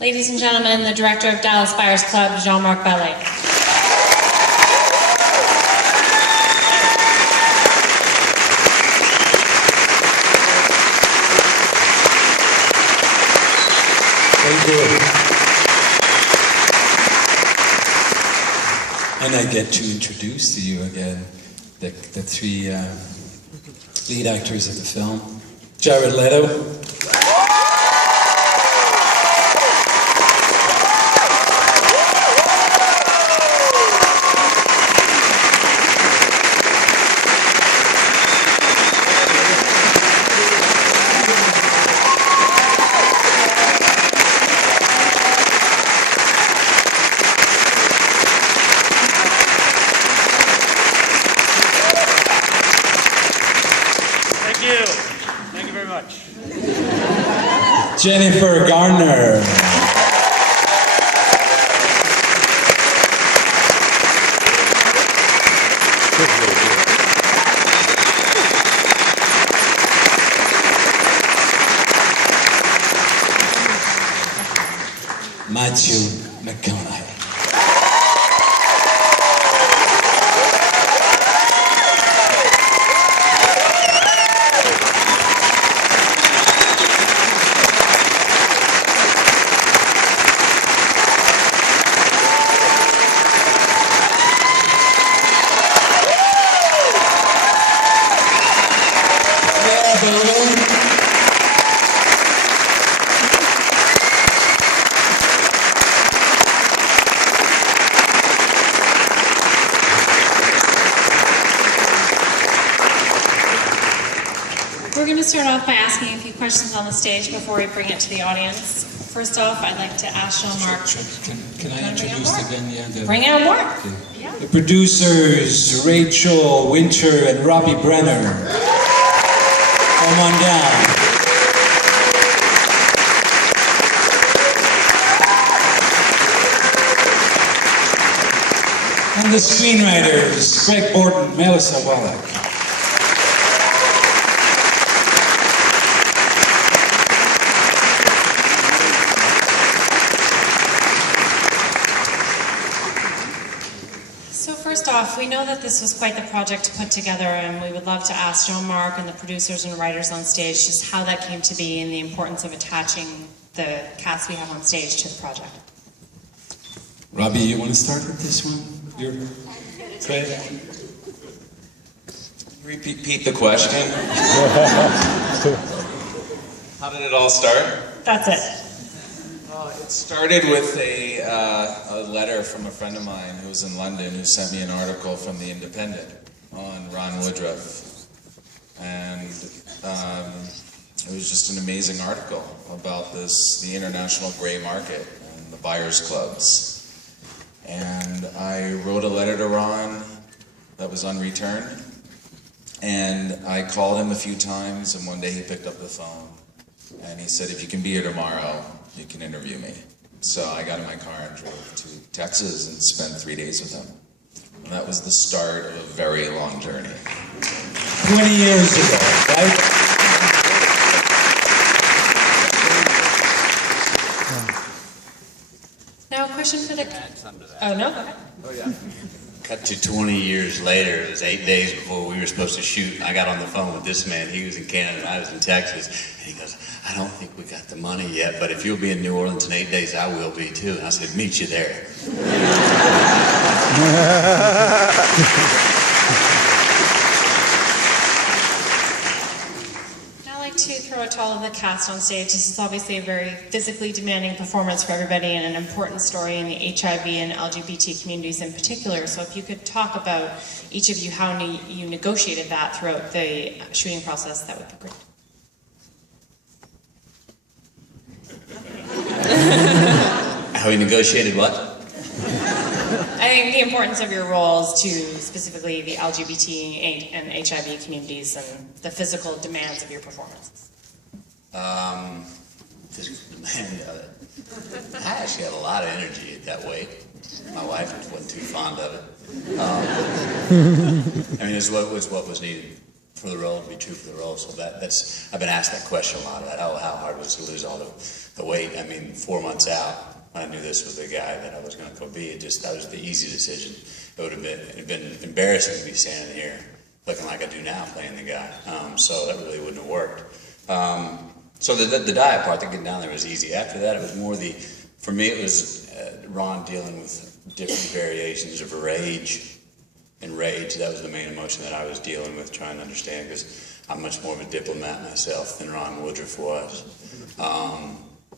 Ladies and gentlemen, the director of Dallas Buyers Club, Jean-Marc Ballet. Thank you. And I get to introduce to you again the three lead actors of the film. Jaret Leto. Thank you very much. Jennifer Garner. McConaughey. We're going to start off by asking a few questions on the stage before we bring it to the audience. First off, I'd like to ask Jean-Marc. Can I introduce again? Yeah, bring out Mark. Okay. Yeah. The producers, Rachel, Winter, and Robbie Brenner. Come on down. And the screenwriters, Greg Borton, Melissa Wallach. So first off, we know that this was quite the project to put together, and we would love to ask Jean-Marc and the producers and writers on stage just how that came to be and the importance of attaching the cast we have on stage to the project. Robbie, you want to start with this one? You're great. Repeat the question. How did it all start? That's it. It started with a letter from a friend of mine who was in London who sent me an article from The Independent on Ron Woodruff. And it was just an amazing article about the international gray market and the buyers clubs. And I wrote a letter to Ron that was unreturned. And I called him a few times, and one day he picked up the phone. And he said, if you can be here tomorrow, you can interview me. So I got in my car and drove to Texas and spent 3 days with him. And that was the start of a very long journey. 20 years ago, right? Now a question for the... Oh, no? Okay. Oh, yeah. Cut to 20 years later. It was 8 days before we were supposed to shoot. I got on the phone with this man. He was in Canada, I was in Texas. And he goes, I don't think we got the money yet, but if you'll be in New Orleans in 8 days, I will be too. And I said, meet you there. Now I'd like to throw it to all of the cast on stage. This is obviously a very physically demanding performance for everybody and an important story in the HIV and LGBT communities in particular. So if you could talk about each of you, how you negotiated that throughout the shooting process, that would be great. How we negotiated what? I think the importance of your roles to specifically the LGBT and HIV communities and the physical demands of your performances. Physical demand of it. I actually had a lot of energy at that weight. My wife wasn't too fond of it. I mean, it was what was needed for the role, to be true for the role. So that's I've been asked that question a lot about how hard was it to lose all the weight. I mean, 4 months out, when I knew this was the guy that I was going to go be, that was the easy decision. It would have been embarrassing to be standing here looking like I do now, playing the guy. So that really wouldn't have worked. So the diet part, the getting down there was easy. After that, it was more for me, it was Ron dealing with different variations of rage. And rage, that was the main emotion that I was dealing with, trying to understand, because I'm much more of a diplomat myself than Ron Woodruff was.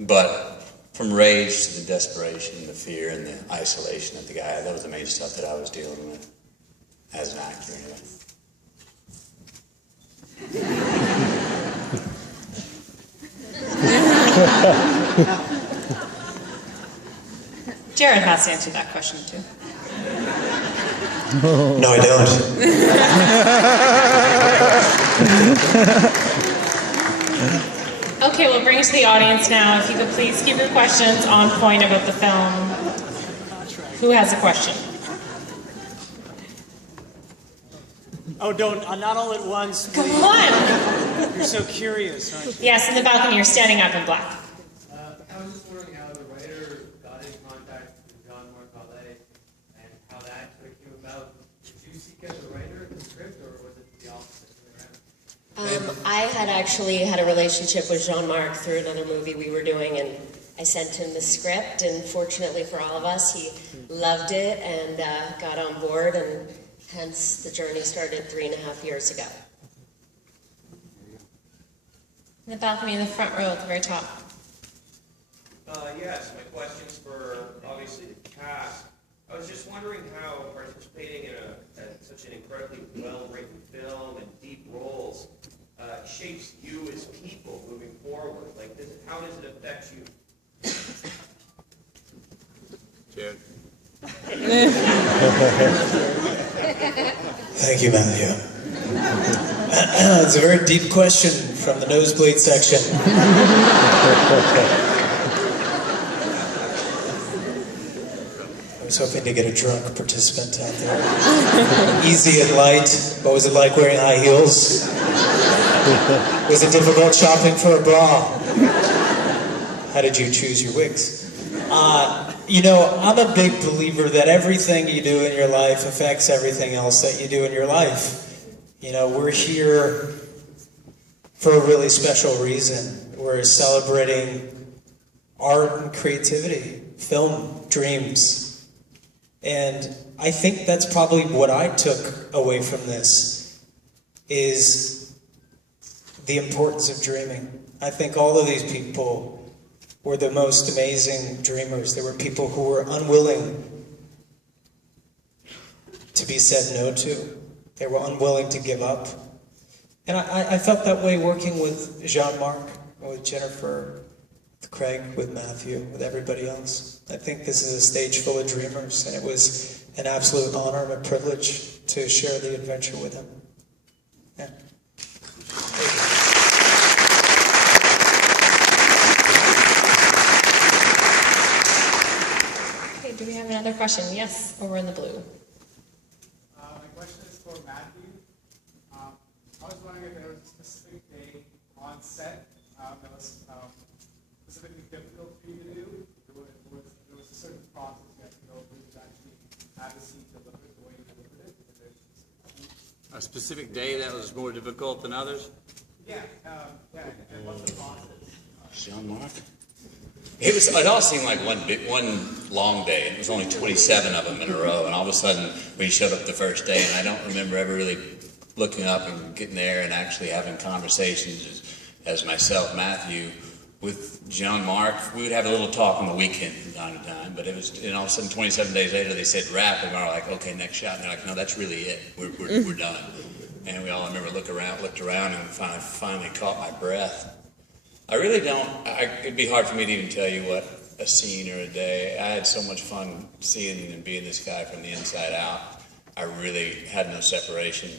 But from rage to the desperation, the fear, and the isolation that the guy had, that was the main stuff that I was dealing with as an actor, anyway. Jared has to answer that question too. No, I don't. Okay, we'll bring it to the audience now. If you could please keep your questions on point about the film. Who has a question? Oh, don't, not all at once. Come on! You're so curious, aren't you? Yes, in the balcony, you're standing up in black. I was just wondering how the writer got in contact with Jean-Marc and how that sort of came about. Did you seek out the writer of the script, or was it the opposite way around? I had actually had a relationship with Jean-Marc through another movie we were doing, and I sent him the script, and fortunately for all of us, he loved it and got on board, and hence the journey started 3.5 years ago. In the balcony in the front row at the very top. Yes, my question's for, obviously, the cast. I was just wondering how participating in such an incredibly well-written film and deep roles shapes you as people moving forward. Like, how does it affect you? Jared? Thank you, Matthew. It's a very deep question from the nosebleed section. I was hoping to get a drunk participant out there. Easy and light. What was it like wearing high heels? Was it difficult shopping for a bra? How did you choose your wigs? You know, I'm a big believer that everything you do in your life affects everything else that you do in your life. You know, we're here for a really special reason. We're celebrating art and creativity, film, dreams. And I think that's probably what I took away from this, is the importance of dreaming. I think all of these people were the most amazing dreamers. There were people who were unwilling to be said no to. They were unwilling to give up. And I felt that way working with Jean-Marc, with Jennifer, with Craig, with Matthew, with everybody else. I think this is a stage full of dreamers, and it was an absolute honor and a privilege to share the adventure with them. Yeah. Do we have another question? Yes, over in the blue. My question is for Matthew. I was wondering if there was a specific day on set that was specifically difficult for you to do. There was a certain process you had to go through to actually have the scene delivered the way you delivered it. A specific day that was more difficult than others? Yeah, and what's the process? Jean-Marc? It all seemed like one long day. It was only 27 of them in a row, and all of a sudden we showed up the first day, and I don't remember ever really looking up and getting there and actually having conversations as myself, Matthew, with Jean-Marc. We would have a little talk on the weekend from time to time, but it was, and all of a sudden 27 days later they said wrap, and we were like, okay, next shot, and they're like, no, that's really it. We're done. And we all, I remember, looked around and finally caught my breath. I really don't, it'd be hard for me to even tell you what a scene or a day. I had so much fun seeing and being this guy from the inside out. I really had no separation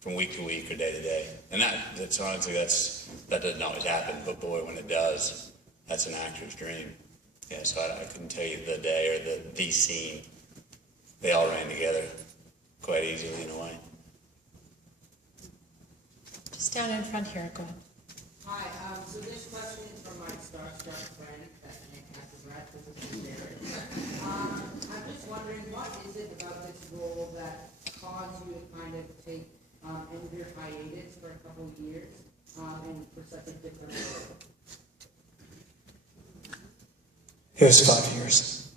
from week to week or day to day. And that's honestly, that doesn't always happen, but boy, when it does, that's an actor's dream. Yeah, so I couldn't tell you the day or the scene. They all ran together quite easily in a way. Just down in front here, go ahead. Hi, so this question is from my starstruck friend that Nick has to read. This is Jaret. I'm just wondering, what is it about this role that caused you to kind of take end your hiatus for a couple of years and for such a different role? It was 5 years.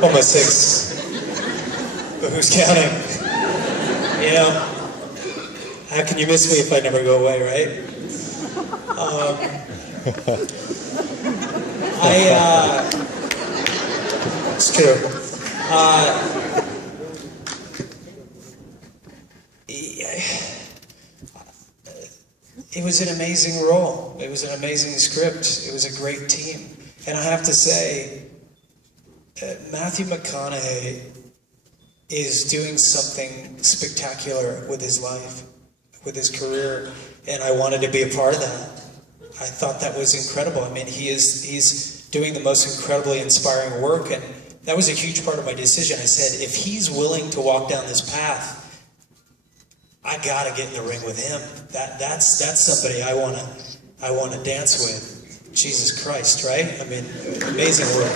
Almost 6. But who's counting? You know, how can you miss me if I never go away, right? It's true. It was an amazing role. It was an amazing script. It was a great team. And I have to say, Matthew McConaughey is doing something spectacular with his life, with his career, and I wanted to be a part of that. I thought that was incredible. I mean, he's doing the most incredibly inspiring work, and that was a huge part of my decision. I said, if he's willing to walk down this path, I gotta get in the ring with him. That's somebody I wanna dance with. Jesus Christ, right? I mean, amazing work.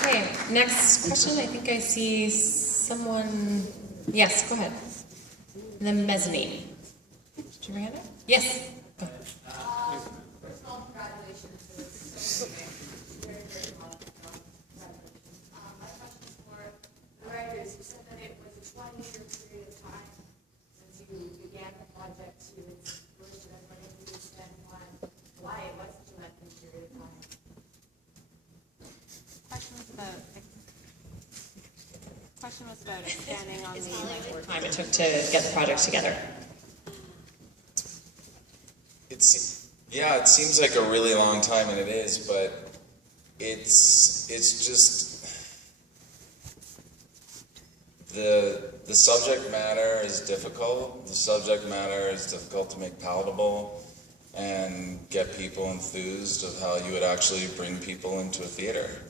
Okay, next question. I think I see someone. Yes, go ahead. The mezzanine. Did you bring it up? Yes. Go ahead. Question was about expanding on the Time it took to get the project together. It seems like a really long time, and it is, but it's just the subject matter is difficult. The subject matter is difficult to make palatable and get people enthused of how you would actually bring people into a theater.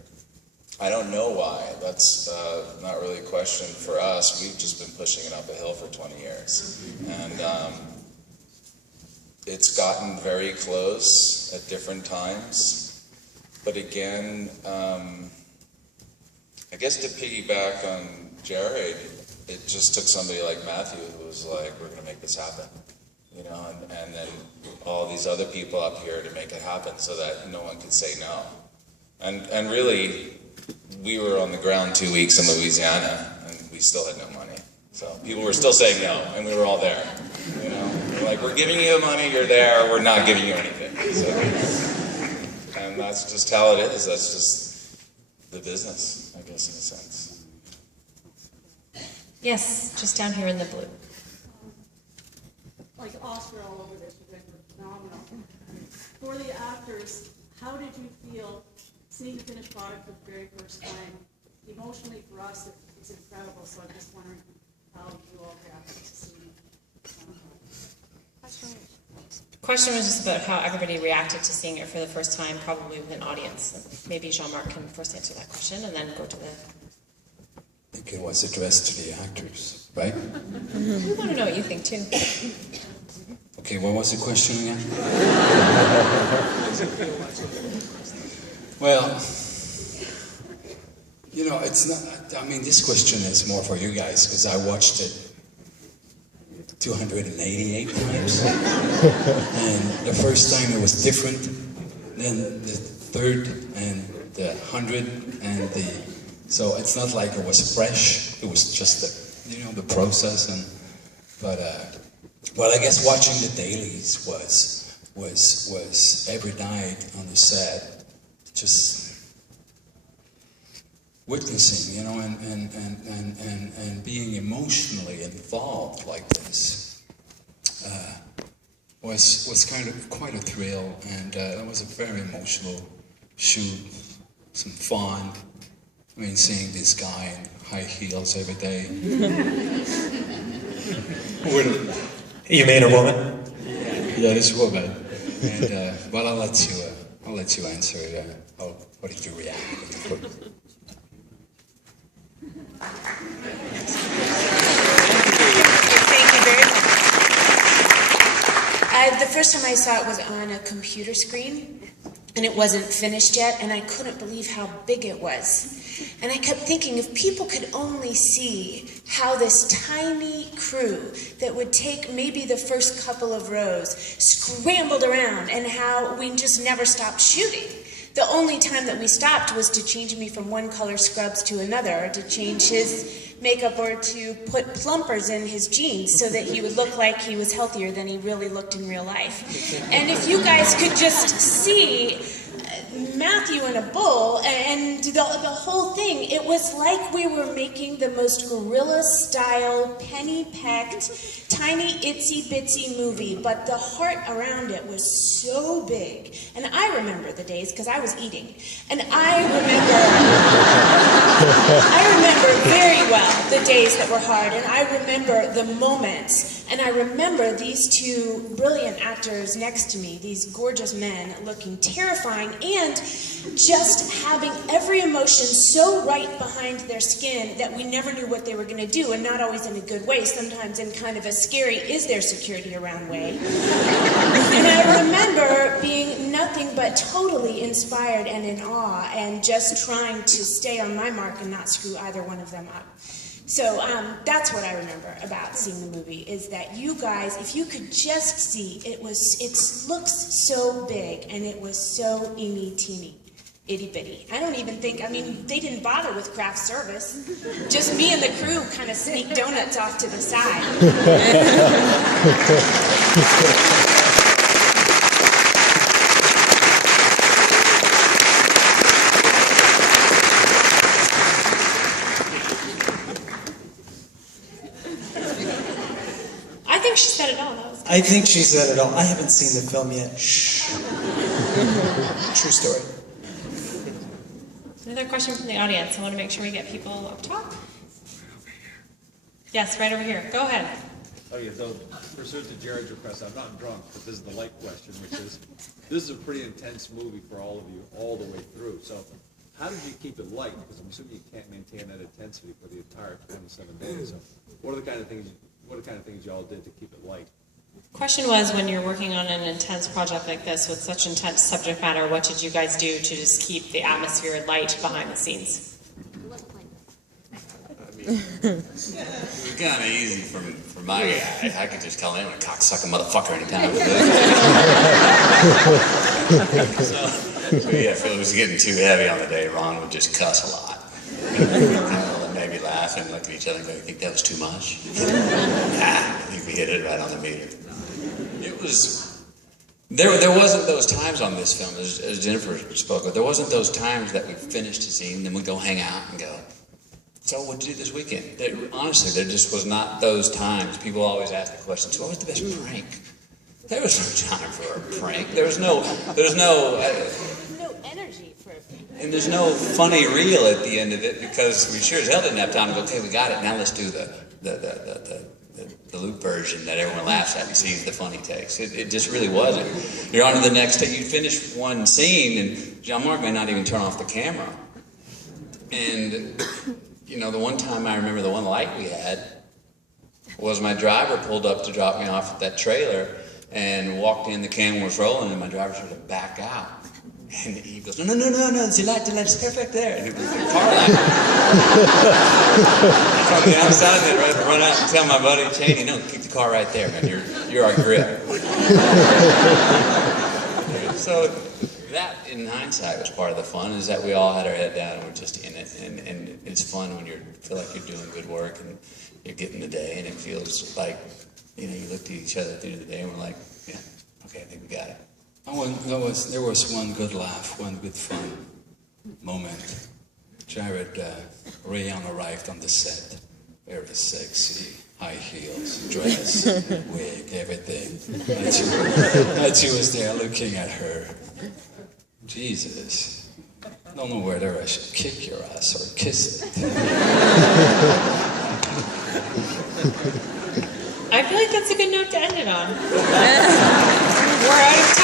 I don't know why. That's not really a question for us. We've just been pushing it up a hill for 20 years. And it's gotten very close at different times. But again, I guess to piggyback on Jared, it just took somebody like Matthew who was like, we're going to make this happen. You know, and then all these other people up here to make it happen so that no one could say no. And really, we were on the ground 2 weeks in Louisiana, and we still had no money. So people were still saying no, and we were all there. You know, we're like, we're giving you the money, you're there, we're not giving you anything. So, and that's just how it is. That's just the business, I guess, in a sense. Yes, just down here in the blue. Like Oscar all over this, you guys were phenomenal. For the actors, how did you feel seeing the finished product for the very first time? Emotionally, for us, it's incredible. So I'm just wondering how you all reacted to seeing it. The question was just about how everybody reacted to seeing it for the first time, probably with an audience. Maybe Jean-Marc can first answer that question and then go to the... I think it was addressed to the actors, right? We want to know what you think too. Okay, what was the question again? Well, you know, it's not, I mean, this question is more for you guys, because I watched it 288 times. And the first time it was different than the third and the 100 and the... So it's not like it was fresh, it was just the, you know, the process. And but well, I guess watching the dailies was every night on the set, just witnessing, you know, and being emotionally involved like this was kind of quite a thrill, and that was a very emotional shoot, some fun. I mean, seeing this guy in high heels every day. You mean a woman? Yeah, this woman. And, well, I'll let you I'll let you answer it. How did you react? Thank you very much. The first time I saw it was on a computer screen, and it wasn't finished yet, and I couldn't believe how big it was. And I kept thinking, if people could only see how this tiny crew that would take maybe the first couple of rows scrambled around, and how we just never stopped shooting. The only time that we stopped was to change me from one color scrubs to another, to change his makeup, or to put plumpers in his jeans so that he would look like he was healthier than he really looked in real life. And if you guys could just see Matthew in a bull and the whole thing, it was like we were making the most guerrilla-style, penny-packed, tiny itsy-bitsy movie, but the heart around it was so big. And I remember the days, because I was eating, and I remember very well the days that were hard, and I remember the moments, and I remember these two brilliant actors next to me, these gorgeous men looking terrifying, and just having every emotion so right behind their skin that we never knew what they were going to do, and not always in a good way, sometimes in kind of a scary, is there security around way. And I remember being nothing but totally inspired and in awe, and just trying to stay on my mark and not screw either one of them up. So that's what I remember about seeing the movie, is that you guys, if you could just see, it looks so big, and it was so teeny, itty bitty. I don't even think, they didn't bother with craft service. Just me and the crew kind of sneak donuts off to the side. I think she said it all. I haven't seen the film yet. Shh. True story. Another question from the audience. I want to make sure we get people up top. Yes, right over here. Go ahead. Oh yeah, so pursuant to Jared's request, I'm not drunk, but this is the light question, which is, this is a pretty intense movie for all of you, all the way through. So how did you keep it light? Because I'm assuming you can't maintain that intensity for the entire 27 days. So what are the kind of things y'all did to keep it light? Question was, when you're working on an intense project like this with such intense subject matter, what did you guys do to just keep the atmosphere light behind the scenes? It was kind of easy for my guy. I could just call him a cocksucking motherfucker anytime. So yeah, if it was getting too heavy on the day, Ron would just cuss a lot. Maybe laugh and look at each other and go, "You think that was too much?" I think we hit it right on the meter. It was, there wasn't those times on this film, as Jennifer spoke of, there wasn't those times that we finished a scene, then we'd go hang out and go, "So what'd you do this weekend?" Honestly, there just was not those times. People always ask the question, "So what was the best prank?" There was no time for a prank. There's no energy for a prank. And there's no funny reel at the end of it, because we sure as hell didn't have time to go, "Okay, we got it, now let's do the loop version that everyone laughs at and sees the funny takes." It just really wasn't. You're on to the next take. You finish one scene, and Jean-Marc may not even turn off the camera. And, the one time I remember, the one light we had was my driver pulled up to drop me off at that trailer and walked in, the camera was rolling, and my driver started to back out. And he goes, no, the light is perfect there. And it was the car light. From the outside, they'd run out and tell my buddy Cheney, "No, keep the car right there, man. You're our grip." So that, in hindsight, was part of the fun, is that we all had our head down and we're just in it. And it's fun when you feel like you're doing good work and you're getting the day, and it feels like, you look at each other at the end of the day and we're like, "Yeah, okay, I think we got it." There was one good laugh, one good fun moment. Jared, Ray arrived on the set, very sexy, high heels, dress, wig, everything. And she was there looking at her. Jesus, I don't know whether I should kick your ass or kiss it. I feel like that's a good note to end it on. We're out of time.